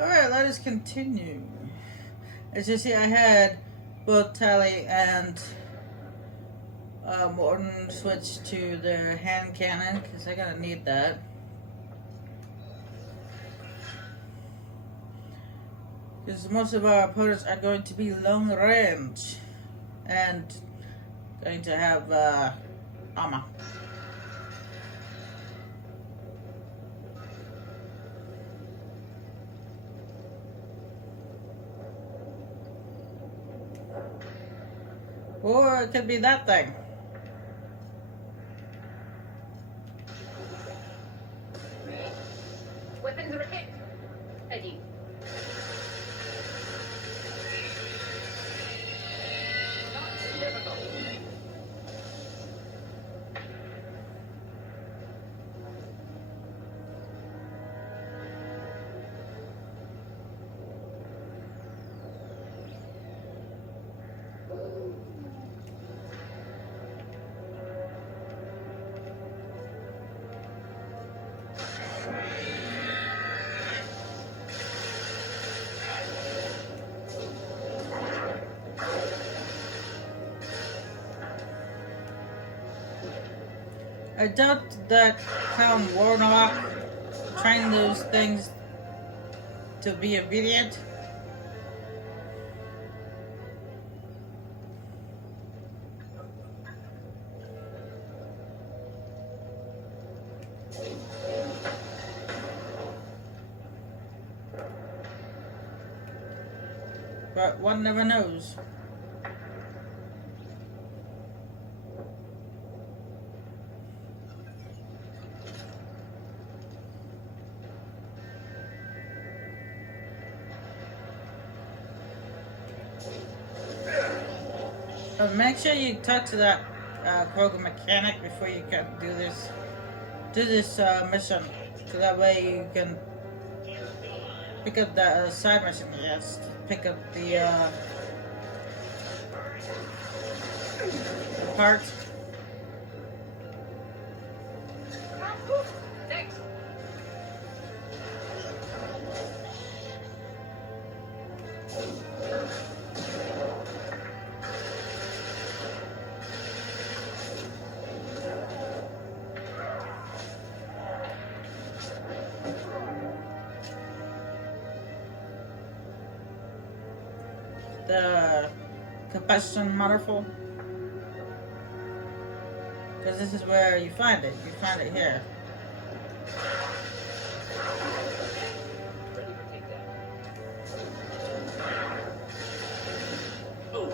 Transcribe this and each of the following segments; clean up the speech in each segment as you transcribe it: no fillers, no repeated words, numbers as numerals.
Alright, let us continue. As you see, I had both Tally and Morton switch to their hand cannon because they're gonna need that. Because most of our opponents are going to be long range and going to have armor. Or it could be that thing. Weapons are hit. Ready. Not difficult. I doubt that Clown Warlock trained those things to be obedient. But one never knows. Make sure you talk to that Kroger mechanic before you can do this mission, so that way you can pick up the side mission. Yes, pick up the parts. Next. The combustion manifold, because this is where you find it. You find it here. Ready for takedown. Oh.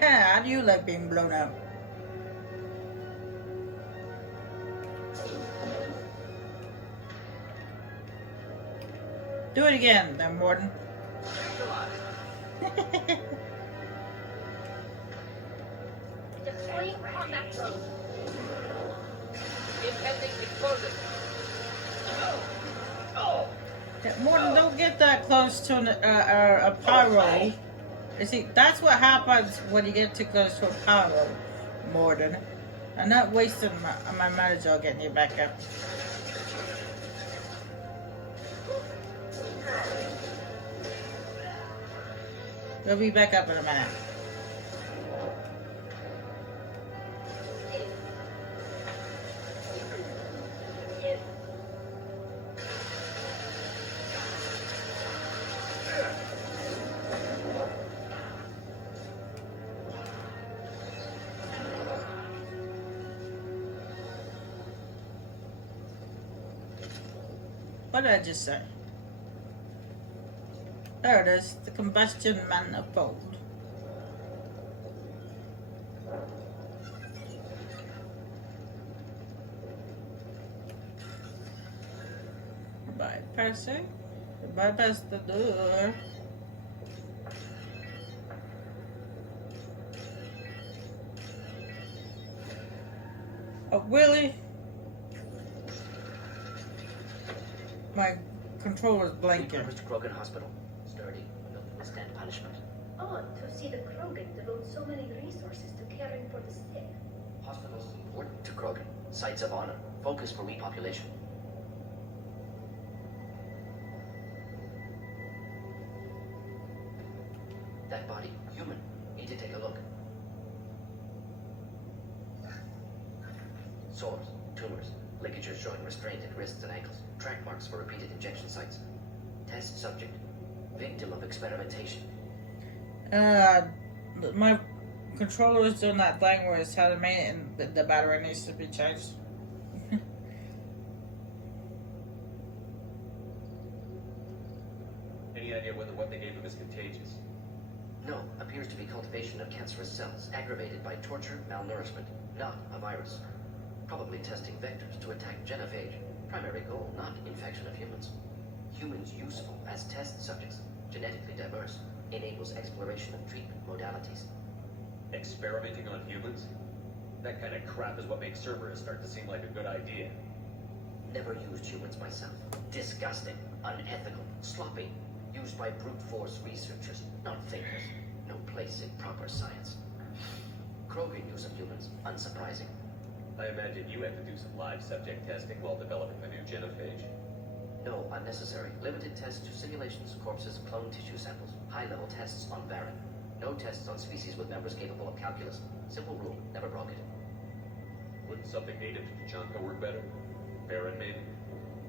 How do you like being blown up? Do it again, then, Morton. Deploying combat drone. Impending explosion. Oh. Yeah, Morton, don't get that close to a pyro. You see, that's what happens when you get too close to a pyro, Morton. I'm not wasting my manager getting you back up. We'll be back up in a minute. What did I just say? There it is, the combustion manifold. Bypassing. Bypass the door. Oh, really? My controller's blinking. Mr. Krogan Hospital. Sturdy, enough to withstand punishment. Odd to see the Krogan devote so many resources to caring for the sick. Hospitals important to Krogan. Sites of honor. Focus for repopulation. That body, human. Need to take a look. Sores, tumors, ligatures showing restraint at wrists and ankles, track marks for repeated injection sites. Test subject, victim of experimentation. My controller is doing that thing where it's telling me and the battery needs to be changed. Any idea whether what they gave him is contagious? No, appears to be cultivation of cancerous cells, aggravated by torture, malnourishment, not a virus. Probably testing vectors to attack genophage. Primary goal, not infection of humans. Humans useful as test subjects, genetically diverse, enables exploration of treatment modalities. Experimenting on humans? That kind of crap is what makes Cerberus start to seem like a good idea. Never used humans myself. Disgusting, unethical, sloppy. Used by brute force researchers, not thinkers. No place in proper science. Krogan use of humans, unsurprising. I imagine you had to do some live subject testing while developing the new genophage. No, unnecessary. Limited tests to simulations, corpses, clone tissue samples. High-level tests on Baron. No tests on species with members capable of calculus. Simple rule, never broke it. Wouldn't something native to Tuchanka work better? Baron, maybe?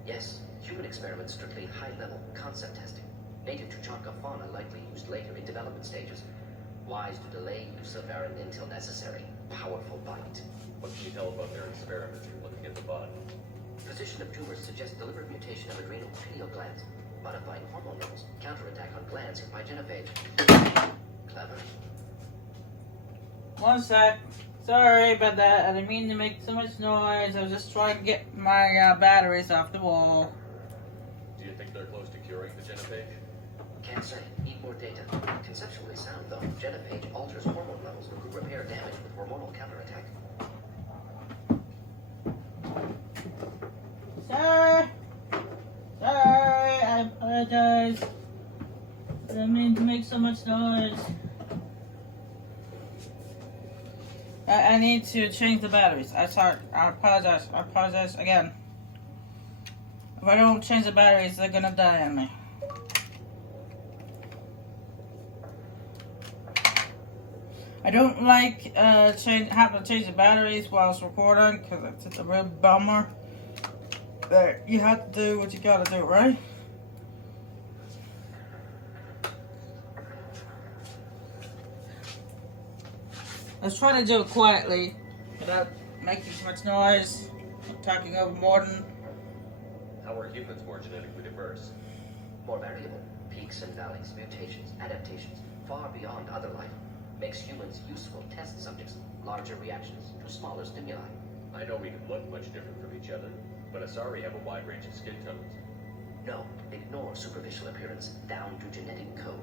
Yes, human experiments strictly high-level concept testing. Native Tuchanka fauna likely used later in development stages. Wise to delay use of Baron until necessary. Powerful bite. What can you tell about their experiments from looking at the body? Position of tumors suggests deliberate mutation of adrenal pineal glands, modifying hormone levels, counterattack on glands hit by genophage. Clever. One sec. Sorry about that. I didn't mean to make so much noise. I was just trying to get my batteries off the wall. Do you think they're close to curing the genophage? Can't say. Need more data. Conceptually sound, though. Genophage alters hormone levels and could repair damage with hormonal counterattack. Sorry, I apologize. I didn't mean to make so much noise. I need to change the batteries. I apologize again. If I don't change the batteries, they're gonna die on me. I don't like having to change the batteries while it's recording because it's a real bummer. But you have to do what you gotta do, right? I was trying to do it quietly without making too much noise, talking over Morton. How are humans more genetically diverse? More variable. Peaks and valleys, mutations, adaptations, far beyond other life. Makes humans useful test subjects. Larger reactions to smaller stimuli. I know we can look much different from each other, but Asari have a wide range of skin tones. No, ignore superficial appearance down to genetic code.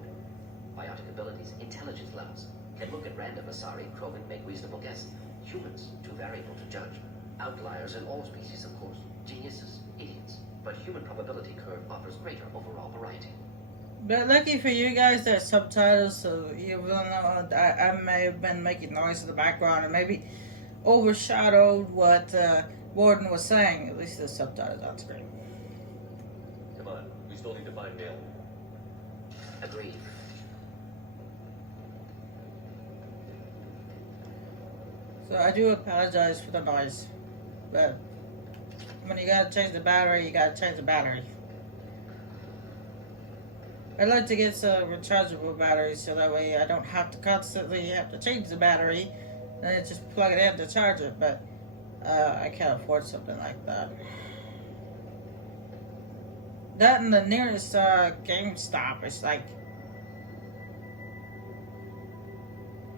Biotic abilities, intelligence levels. Can look at random Asari, Krogan, make reasonable guess. Humans, too variable to judge. Outliers in all species, of course. Geniuses, idiots. But human probability curve offers greater overall variety. But lucky for you guys, there's subtitles, so you will know I may have been making noise in the background and maybe overshadowed what Warden was saying. At least the subtitles on screen. Come on, we still need to find Neil. Agreed. So I do apologize for the noise, but when you gotta change the battery, you gotta change the battery. I'd like to get some rechargeable batteries so that way I don't have to constantly have to change the battery and then just plug it in to charge it, but I can't afford something like that. That and the nearest GameStop is like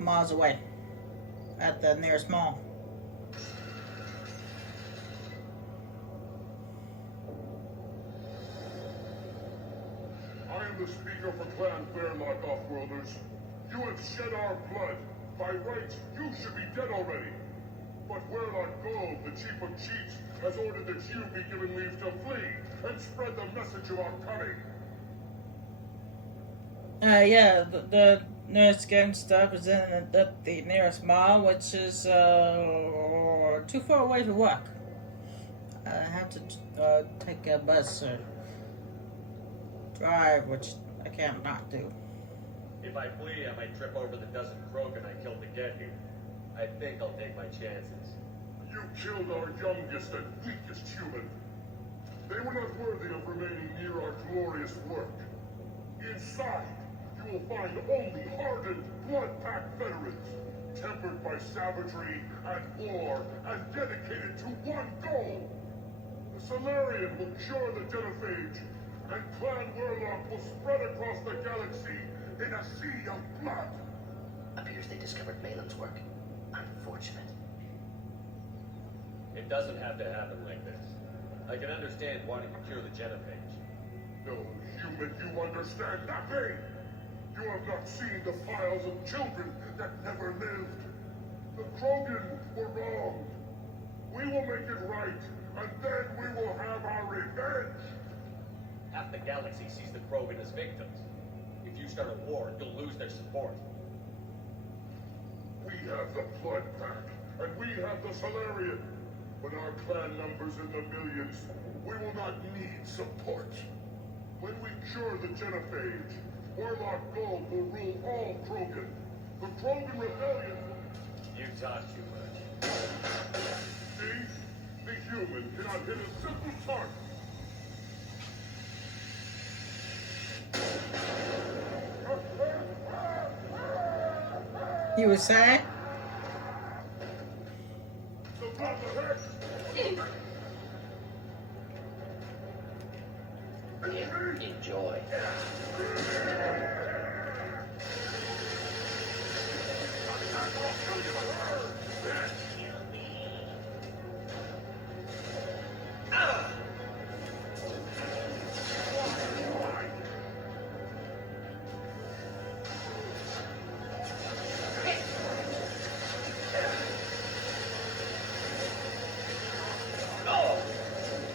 miles away at the nearest mall. I am the speaker for Clan Fairlock Offworlders. You have shed our blood. By rights, you should be dead already. But Werlock Gold, the Chief of Chiefs, has ordered that you be given leave to flee and spread the message of our coming. Yeah, the nearest GameStop is in the nearest mall, which is too far away to walk. I have to take a bus or drive, which I can't not do. If I flee, I might trip over the dozen Krogan I killed to get here. I think I'll take my chances. You killed our youngest and weakest human. They were not worthy of remaining near our glorious work. Inside, you will find only hardened, blood-packed veterans, tempered by savagery and war, and dedicated to one goal. The Solarian will cure the genophage, and Clan Werlock will spread across the galaxy in a sea of blood. Appears they discovered Malin's work. Unfortunate. It doesn't have to happen like this. I can understand wanting to cure the genophage. No, human, you understand nothing! You have not seen the piles of children that never lived. The Krogan were wrong. We will make it right, and then we will have our revenge! Half the galaxy sees the Krogan as victims. If you start a war, you'll lose their support. We have the Blood Pack, and we have the Solarian. When our clan numbers in the millions, we will not need support. When we cure the genophage, Warlock Gold will rule all Krogan. The Krogan Rebellion will... You talk too much. See? The human cannot hit a simple target. You were saying? The blood ahead! Enjoy.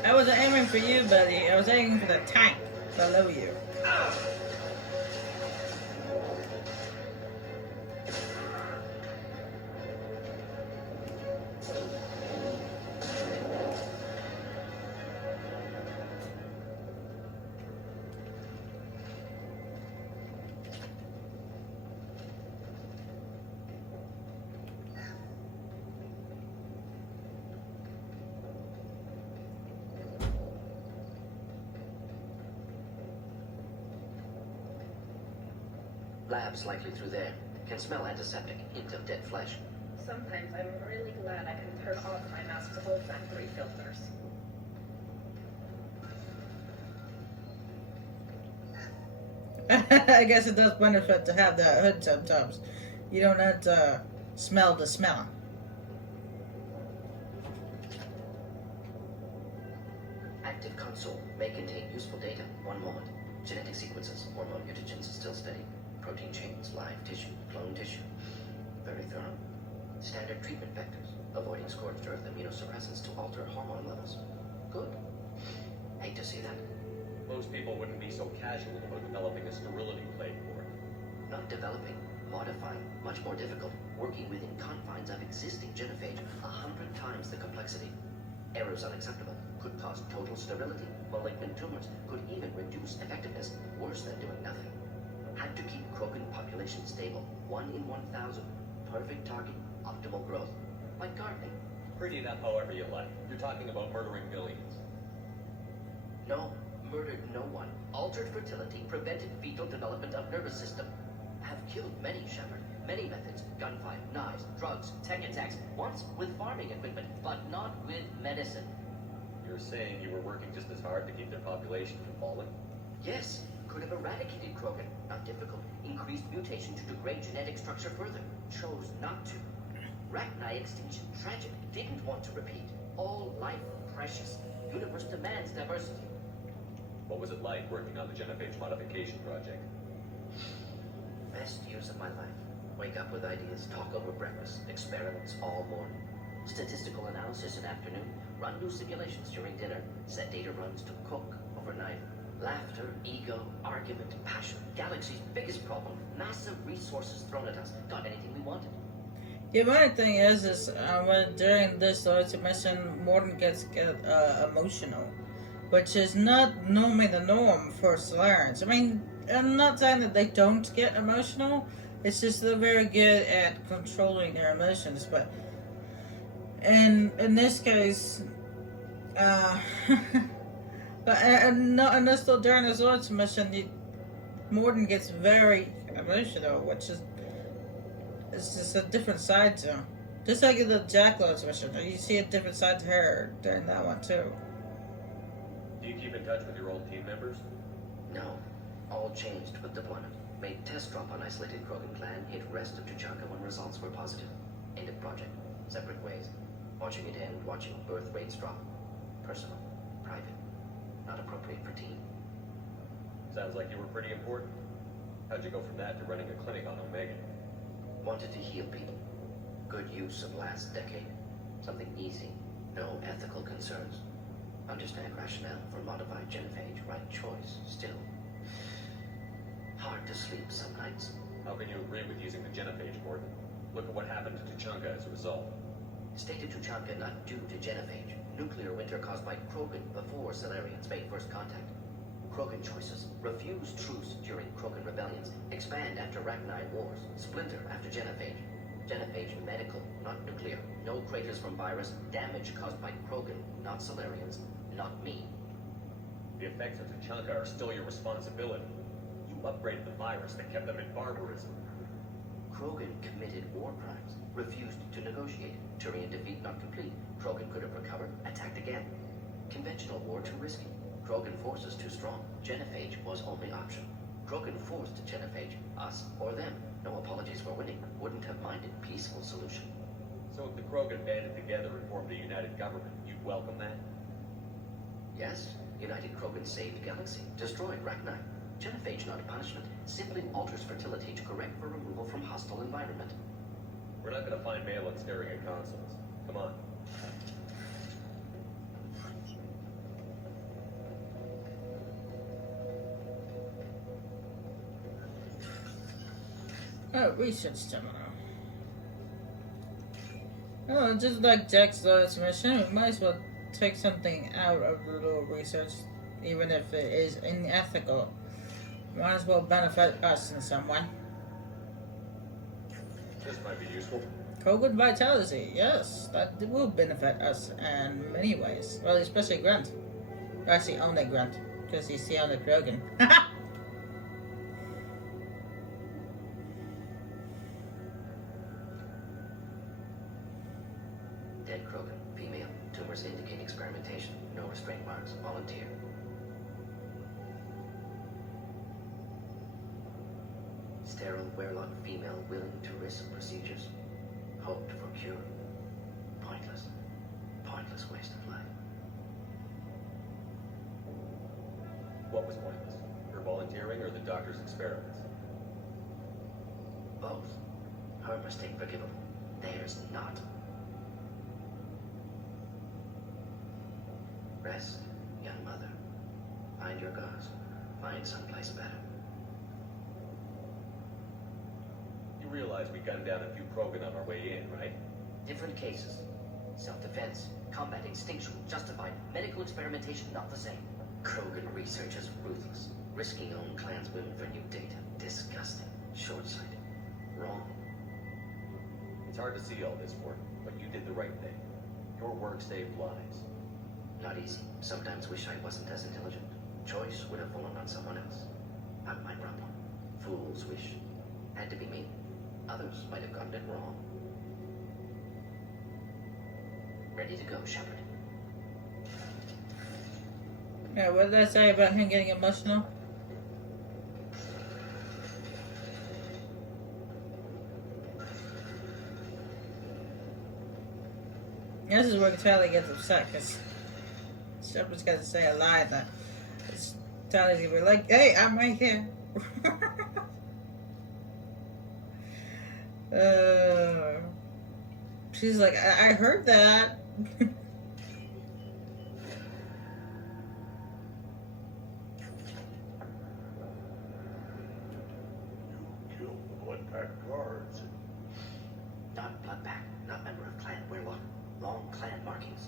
I wasn't aiming for you, buddy. I was aiming for the tank below you. Labs likely through there. Can smell antiseptic, hint of dead flesh. Sometimes I'm really glad I can turn off my mask's olfactory filters. I guess it does benefit to have that hood sometimes. You don't have to smell the smell. Active console may contain useful data. One moment. Genetic sequences, hormone mutagens still steady. Protein chains, live tissue, clone tissue. Very thorough. Standard treatment vectors, avoiding scorched earth immunosuppressants to alter hormone levels. Good. Hate to see that. Most people wouldn't be so casual about developing a sterility plague for it. Not developing, modifying, much more difficult. Working within confines of existing genophage, 100 times the complexity. Errors unacceptable. Could cause total sterility. Malignant tumors could even reduce effectiveness. Worse than doing nothing. Had to keep Krogan population stable. 1 in 1,000. Perfect target. Optimal growth. Like gardening. Pretty enough however you like. You're talking about murdering millions. No. Murdered no one. Altered fertility. Prevented fetal development of nervous system. Have killed many, Shepard. Many methods. Gunfire, knives, drugs, tech attacks. Once with farming equipment, but not with medicine. You're saying you were working just as hard to keep their population from falling? Yes. could have eradicated Krogan. Not difficult. Increased mutation to degrade genetic structure further. Chose not to. Rachni extinction tragic. Didn't want to repeat. All life precious. Universe demands diversity. What was it like working on the genophage modification project? Best years of my life. Wake up with ideas, talk over breakfast, experiments all morning. Statistical analysis in afternoon, run new simulations during dinner, set data runs to cook overnight. Laughter, ego, argument, passion. Galaxy's biggest problem. Massive resources thrown at us. Got anything we wanted. The funny thing is when during this mission, Morton gets emotional, which is not normally the norm for Solarians. I mean, I'm not saying that they don't get emotional. It's just they're very good at controlling their emotions. But in this case, and still during this Lord's mission, Morton gets very emotional, which is it's just a different side to him. Just like in the Jack Lord's mission, you see a different side to her during that one too. Do you keep in touch with your old team members? No. All changed with deployment. Made test drop on isolated Krogan clan, hit rest of Tuchanka when results were positive. Ended project. Separate ways. Watching it end, watching birth rates drop. Personal. Private. Not appropriate for team. Sounds like you were pretty important. How'd you go from that to running a clinic on Omega? Wanted to heal people. Good use of last decade. Something easy. No ethical concerns. Understand rationale for modified genophage. Right choice. Still. Hard to sleep some nights. How can you agree with using the genophage, Morton? Look at what happened to Tuchanka as a result. State of Tuchanka not due to genophage. Nuclear winter caused by Krogan before Solarians made first contact. Krogan choices. Refuse truce during Krogan rebellions. Expand after Rachni wars. Splinter after genophage. Genophage medical, not nuclear. No craters from virus. Damage caused by Krogan, not Solarians, not me. The effects of Tuchanka are still your responsibility. You upgraded the virus that kept them in barbarism. Krogan committed war crimes. Refused to negotiate. Turian defeat not complete. Krogan could have recovered. Attacked again. Conventional war too risky. Krogan forces too strong. Genophage was only option. Krogan forced genophage. Us or them. No apologies for winning. Wouldn't have minded peaceful solution. So if the Krogan banded together and formed a united government, you'd welcome that? Yes, United Krogan saved Galaxy. Destroyed Rachni. Genophage not punishment. Simply alters fertility to correct for removal from hostile environment. We're not gonna find Malin staring at consoles. Come on. Oh, research terminal. Oh, just like Jack's last mission, we might as well take something out of the little research, even if it is unethical. Might as well benefit us in some way. This might be useful. Krogan vitality, yes, that will benefit us in many ways. Well, especially Grunt. Actually, only Grunt, because he's the only Krogan. Dead Krogan, female. Tumors indicate experimentation. No restraint marks. Volunteer. Sterile Werlock female willing to risk procedures. Hoped for cure. Pointless. Pointless waste of life. What was pointless? Her volunteering or the doctor's experiments? Both. Her mistake forgivable. Theirs not. Rest, young mother. Find your gods. Find someplace better. You realize we gunned down a few Krogan on our way in, right? Different cases. Self-defense, combat instinctual, justified, medical experimentation not the same. Krogan research is ruthless. Risking own clanswomen for new data. Disgusting. Short-sighted. Wrong. It's hard to see all this, Morton, but you did the right thing. Your work saved lives. Not easy. Sometimes wish I wasn't as intelligent. Choice would have fallen on someone else. Not my problem. Fool's wish. Had to be me. Others might have gotten it wrong. Ready to go, Shepard. Yeah, what did I say about him getting emotional? This is where Charlie gets upset because Shepard's got to say a lie that Charlie's gonna be like, "Hey, I'm right here." She's like, I heard that. You killed the Bloodpack guards. Not Bloodpack, not member of Clan Werewolf. Long clan markings.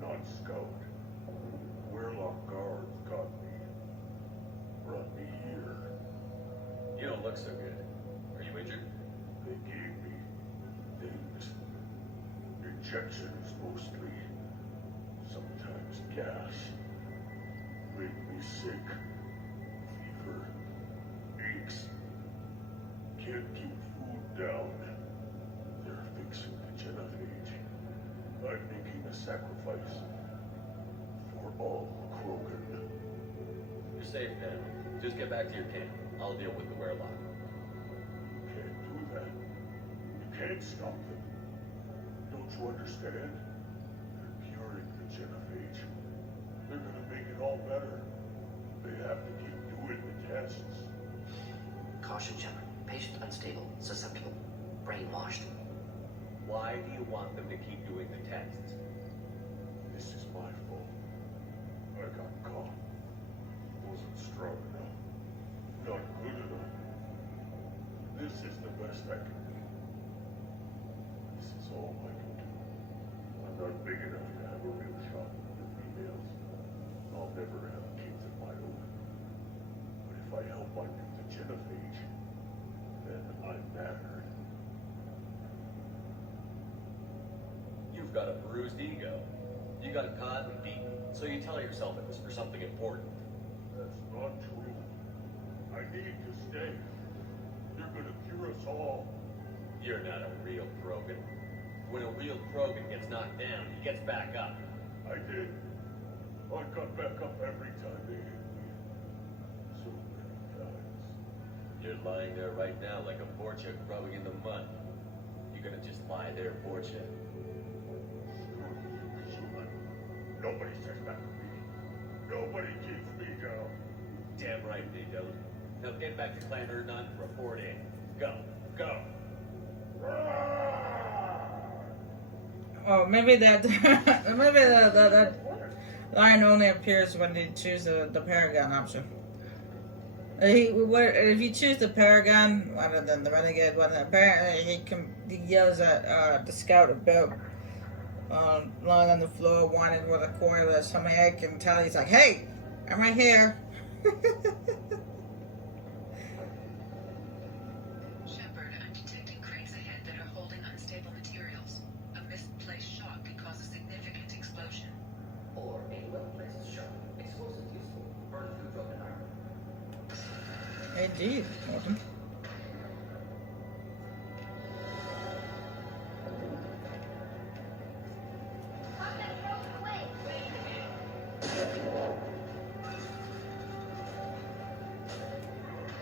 Not Scout. Werlock guards got me. Brought me here. You don't look so good. Are you injured? They gave me things. Injections mostly. Sometimes gas. Made me sick. Fever. Aches. Can't keep food down. They're fixing the genophage. I'm making a sacrifice. For all Krogan. You're safe now. Just get back to your camp. I'll deal with the Werlock. You can't do that. You can't stop them. Don't you understand? They're curing the genophage. They're gonna make it all better. They have to keep doing the tests. Caution, Shepard. Patient unstable, susceptible, brainwashed. Why do you want them to keep doing the tests? This is my fault. I got caught. Wasn't strong enough. Not good enough. This is the best I can do. This is all I can do. I'm not big enough to have a real shot with the females. I'll never have kids of my own. But if I help undo the genophage, then I'm mattered. You've got a bruised ego. You got caught and beaten, so you tell yourself it was for something important. That's not true. I need to stay. You're gonna cure us all. You're not a real Krogan. When a real Krogan gets knocked down, he gets back up. I did. I got back up every time they hit me. So many times. You're lying there right now like a Borgia growing in the mud. You're gonna just lie there, Borgia. Human. Nobody says that to me. Nobody keeps me down. Damn right they don't. Now get back to Clan Erdon and report in. Go. Go. Oh, maybe that maybe that line only appears when you choose the Paragon option. If you choose the Paragon rather than the Renegade one, apparently he yells at the scout about lying on the floor, whining with a coil or something. I can tell he's like, "Hey, I'm right here." Shepard, I'm detecting crates ahead that are holding unstable materials. A misplaced shock could cause a significant explosion. Or a well-placed shot. Explosive useful. Burn through broken armor. Indeed, Morton. Pop that Krogan away!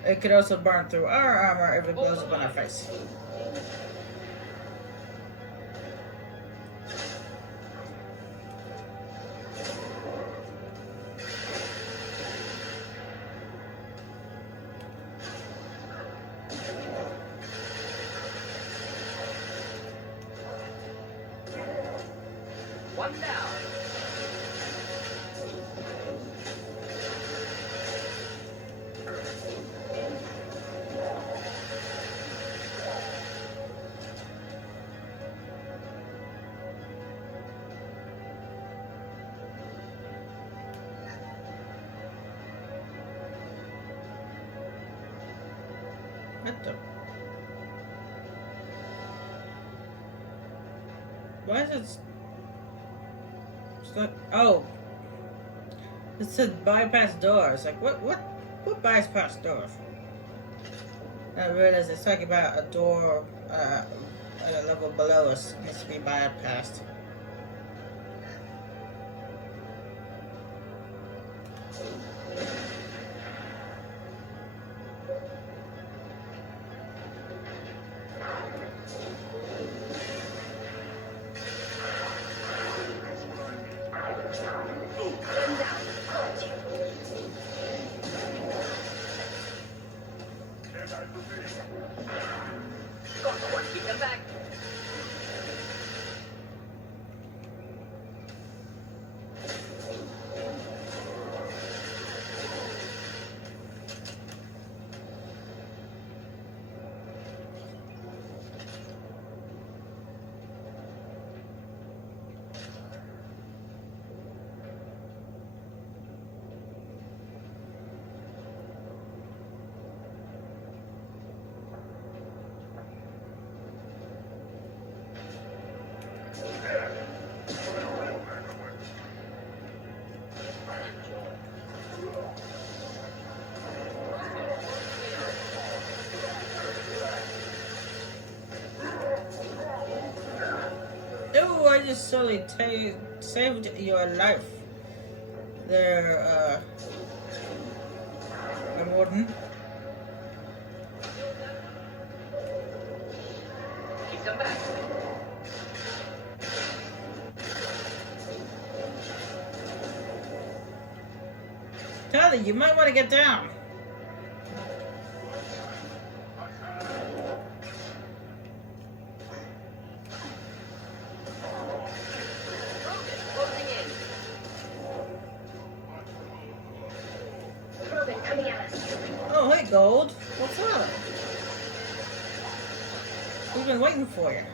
It could also burn through our armor if it blows up on our face. One down. What the? Why is it? Oh, it said bypass doors. Like what bypass doors? I realized it's talking about a door at a level below us needs to be bypassed. Go on, keep them back. Oh, I just solely saved your life there, Warden. Keep them back. Tyler, you might want to get down. Closing in. Krogan coming at us. Oh, hey, Gold. What's up? We've been waiting for you.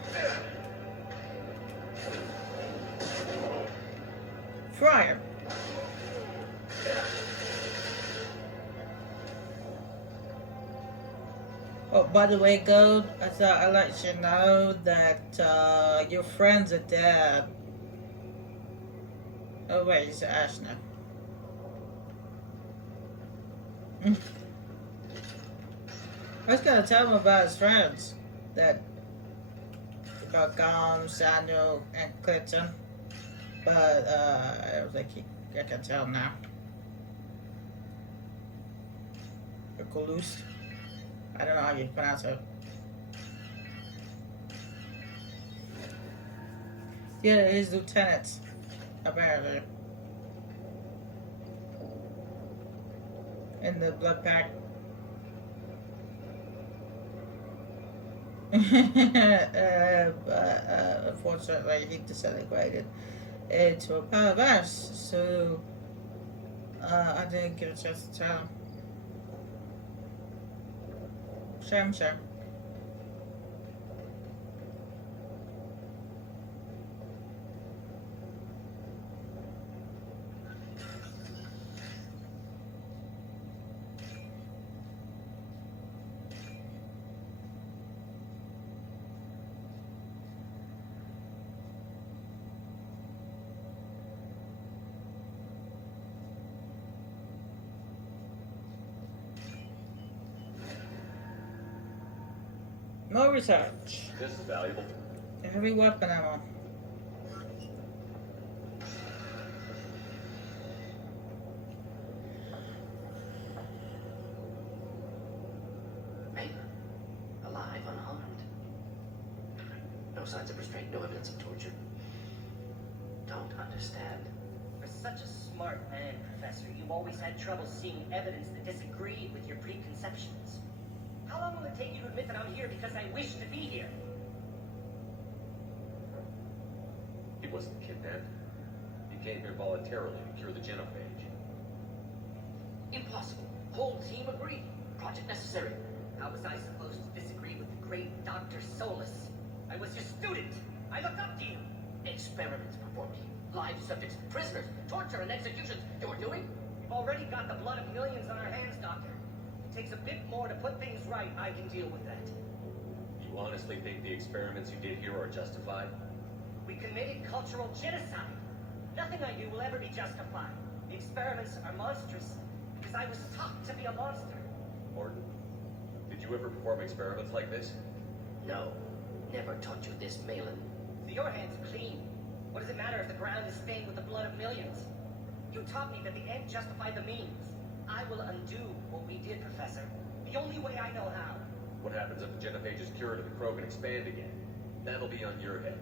Fryer. Oh, by the way, Gold, I thought I'd let you know that your friends are dead. Oh, wait, it's Ash now. I was gonna tell him about his friends. About Gom, Samuel, and Clinton. But, I don't think I can tell him now. Or Colus. I don't know how you pronounce it. Yeah, his lieutenants, apparently. In the blood pack. But unfortunately, he disintegrated into a pile of ash, so I didn't get a chance to tell him. Shame. More research. This is valuable. Heavy weapon ammo. Mayla, alive, unharmed. No signs of restraint, no evidence of torture. Don't understand. For such a smart man, Professor, you've always had trouble seeing evidence that disagreed with your preconceptions. How long will it take you to admit that I'm here because I wish to be here? He wasn't kidnapped. He came here voluntarily to cure the genophage. Impossible. Whole team agreed. Project necessary. How was I supposed to disagree with the great Dr. Solus? I was your student. I looked up to you. Experiments performed here. Live subjects, prisoners, torture and executions. You're doing? We've already got the blood of millions on our hands, Doctor. It takes a bit more to put things right. I can deal with that. You honestly think the experiments you did here are justified? We committed cultural genocide. Nothing I do will ever be justified. The experiments are monstrous because I was taught to be a monster. Morton, did you ever perform experiments like this? No. Never taught you this, Malin. So your hands are clean. What does it matter if the ground is stained with the blood of millions? You taught me that the end justified the means. I will undo what we did, Professor. The only way I know how. What happens if the genophage is cured and the Krogan expand again? That'll be on your head.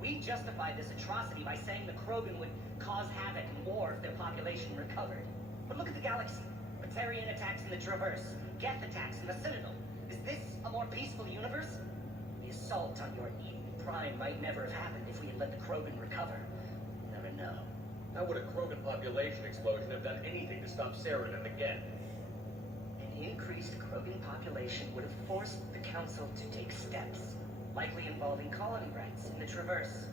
We justified this atrocity by saying the Krogan would cause havoc and war if their population recovered. But look at the galaxy. Batarian attacks in the Traverse. Geth attacks in the Citadel. Is this a more peaceful universe? The assault on your Eden Prime might never have happened if we had let the Krogan recover. Never know. How would a Krogan population explosion have done anything to stop Saren and the Geth? An increased Krogan population would have forced the Council to take steps, likely involving colony rights in the Traverse.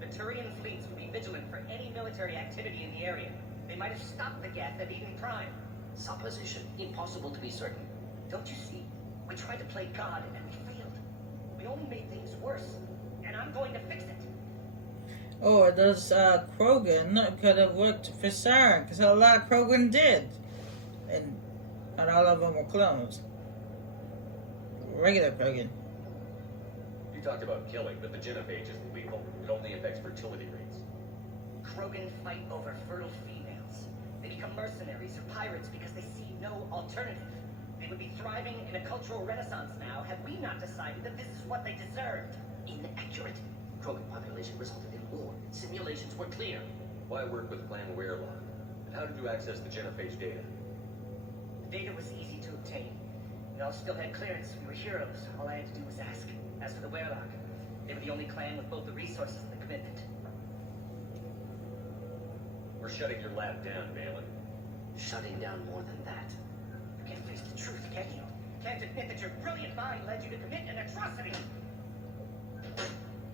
The Turian fleets would be vigilant for any military activity in the area. They might have stopped the Geth at Eden Prime. Supposition. Impossible to be certain. Don't you see? We tried to play God and we failed. We only made things worse. And I'm going to fix it. Oh, those Krogan could have worked for Saren, because a lot of Krogan did. And not all of them were clones. Regular Krogan. You talked about killing, but the genophage isn't lethal. It only affects fertility rates. Krogan fight over fertile females. They become mercenaries or pirates because they see no alternative. They would be thriving in a cultural renaissance now had we not decided that this is what they deserved. Inaccurate. Krogan population resulted in war. Simulations were clear. Why work with Clan Werelock? And how did you access the genophage data? The data was easy to obtain. We all still had clearance. We were heroes. All I had to do was ask. As for the Werelock, they were the only clan with both the resources and the commitment. We're shutting your lab down, Balin. Shutting down more than that. You can't face the truth, can you? Can't admit that your brilliant mind led you to commit an atrocity.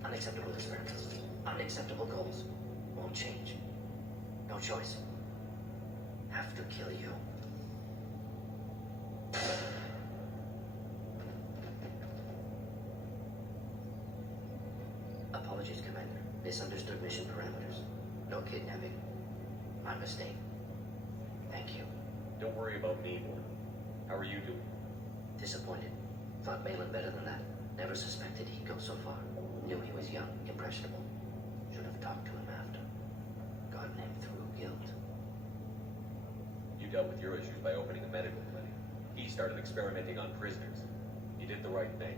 Unacceptable experiments. Unacceptable goals. Won't change. No choice. Have to kill you. Apologies, Commander. Misunderstood mission parameters. No kidnapping. My mistake. Thank you. Don't worry about me, Morton. How are you doing? Disappointed. Thought Malin better than that. Never suspected he'd go so far. Knew he was young, impressionable. Should have talked to him after. Gotten him through guilt. You dealt with your issues by opening a medical clinic. He started experimenting on prisoners. You did the right thing.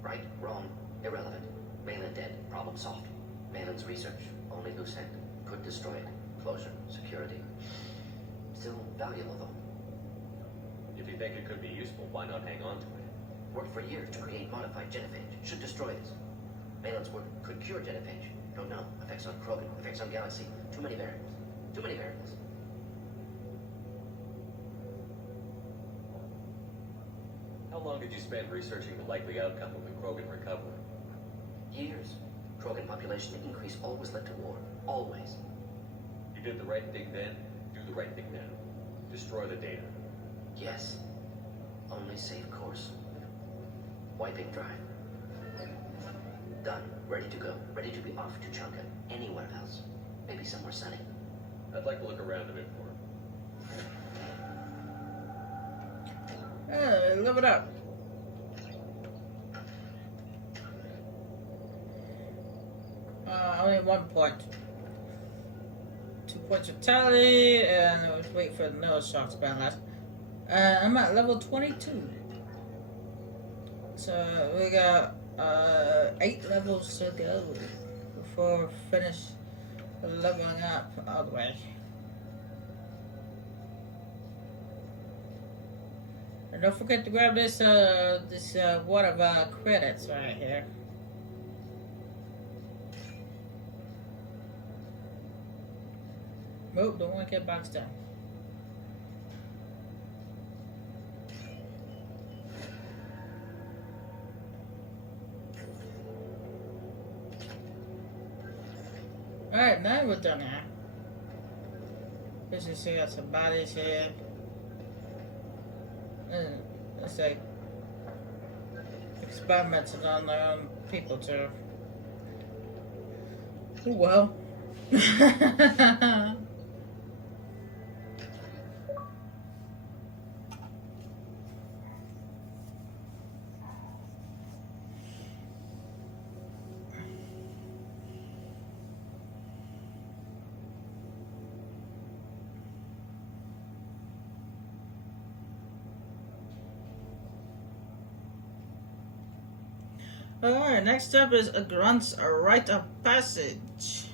Right, wrong, irrelevant. Malin dead, problem solved. Malin's research, only loose end. Could destroy it. Closure, security. Still valuable though. If you think it could be useful, why not hang on to it? Worked for years to create modified genophage. Should destroy this. Malin's work could cure genophage. Don't know. Effects on Krogan, effects on Galaxy. Too many variables. Too many variables. How long did you spend researching the likely outcome of the Krogan recovery? Years. Krogan population increase always led to war. Always. You did the right thing then, do the right thing now. Destroy the data. Yes. Only safe course. Wiping dry. Done. Ready to go. Ready to be off to Chunka. Anywhere else. Maybe somewhere sunny. I'd like to look around a bit more. Live it up. Only 1 point. 2 points of tally, and I was waiting for the nose shock to ban last. I'm at level 22. So we got 8 levels to go before we finish leveling up all the way. And don't forget to grab this water credits right here. Nope, don't want to get boxed down. Alright, now we're done here. Let's just see, got some bodies here. Let's say experimenting on their own people too. Oh well. Alright, next up is a grunt's rite of passage.